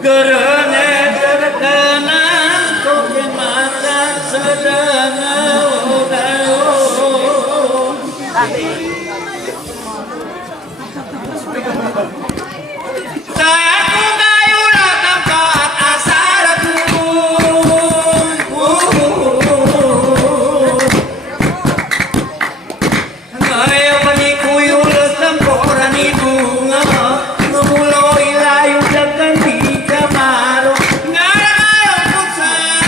Gerene terkenang koke mata sedana udayo. Saya kudayu datang kat asaraku. Ngayo panikuyul semporan ibu ngamulo ilayu jagan di kamaro ngayo kusang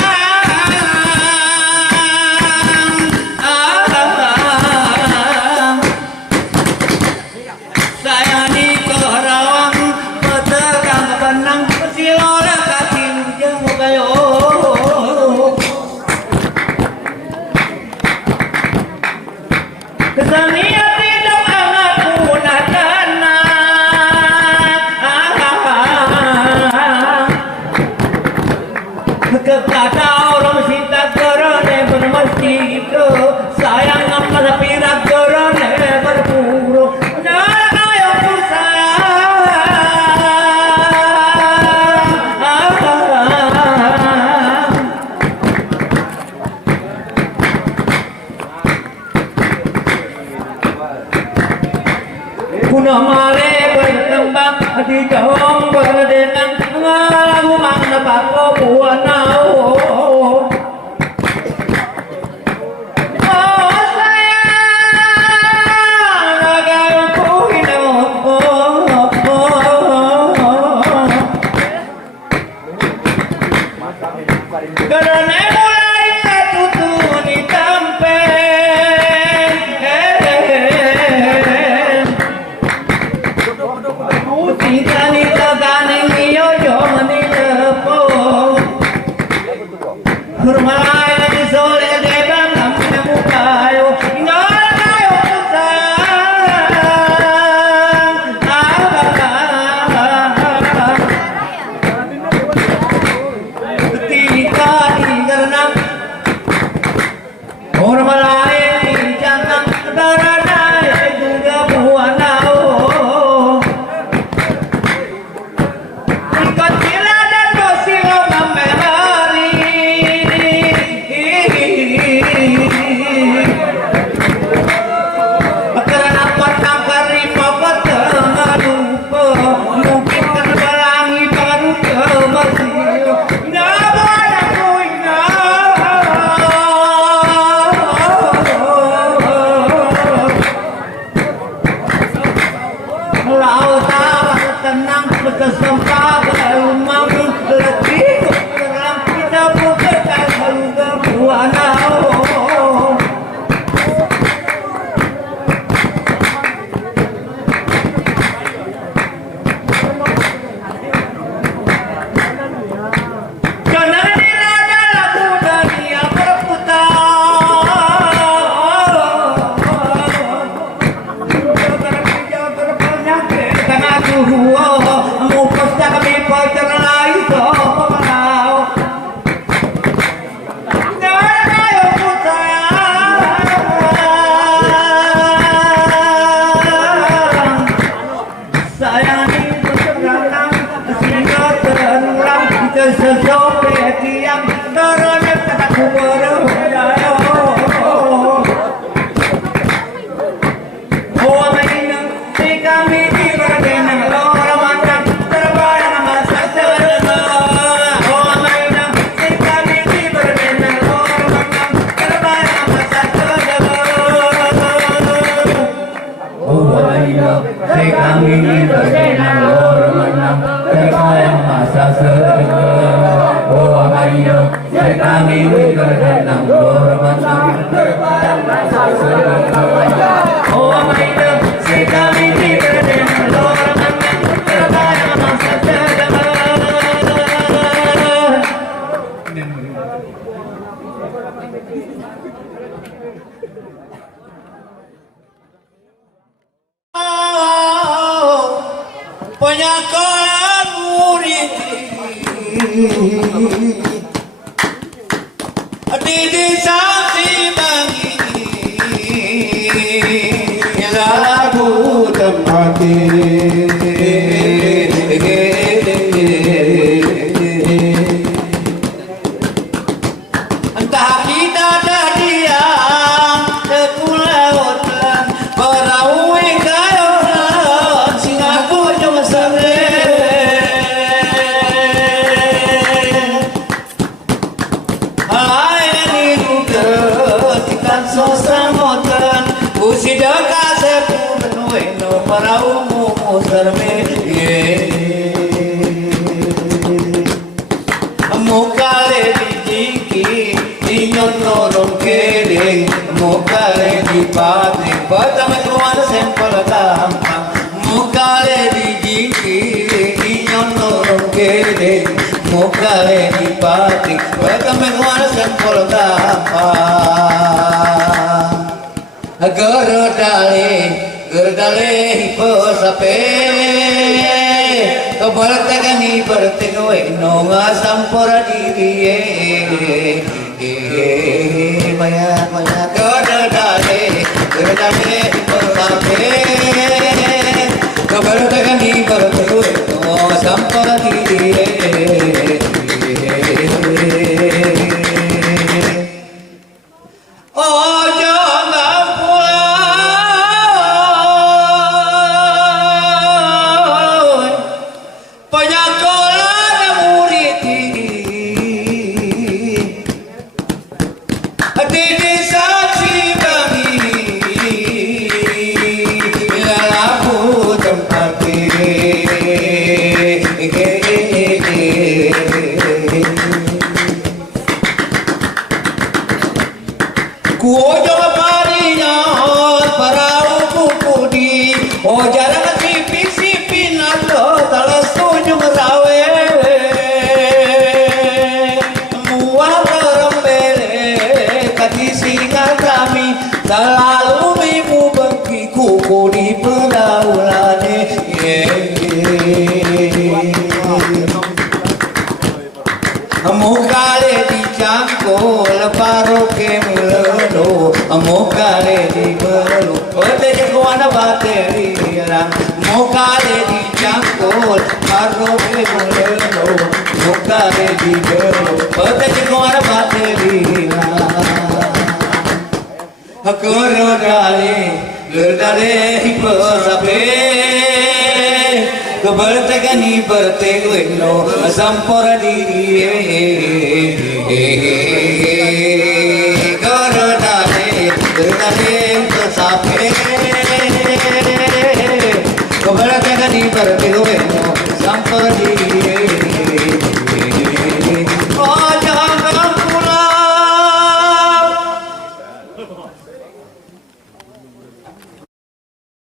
saya di Karawang petegang benang silora katin jeung kayo kesania hidup anakku natana kekata orang cinta kerana bermesti itu sayang apa pirak kerana berpuru jangan yang ku Kuna male berkembang di jauh berdenang ngalau makna pako buanau. Oh sayang agakku hidup karena mulai tertutup di tempat Tingkani kaganeng iyo yo manilepo Hurmai di sole de bangam mukayo Ingal kayo kusang Tingkani karena Hurmai di jangan darana juga buanau kami berkenan lor menang terkaya masa sedang oh ayo kami berkenan lor menang terkaya masa sedang oh ayo kami berkenan lor menang terkaya masa sedang penyakaan murid di saksi bagi lagu tempati Mokale dijiki inyon nolong kering Mokale dipatri pertama tuan sempel gampang Mokale dijiki inyon nolong kering Mokale dipatri pertama tuan sempel gampang Gerdale hiposape Kebertegani bertegoe nonga sampora diri maya gerdale hiposape Kebertegani bertegoe nonga sampora diri Oh jangan pulang penyakola murid di saksi kami laku tempat Kuojo parinya parau kupudi o jarang sipi nato talas tunjung rawe mual rembele kaki singa kami selalu ibu bagi kuku di perdaulane Mokale dicangkul paroke muleno Mokale dibelu Otenya kuana bateri lang Mokale dicangkul paroke muleno Mokale dibelu Otenya kuana bateri lang Gerdale hiposape Kebertegani bertegueno sampora diri Gerdale hiposape Kebertegani bertegueno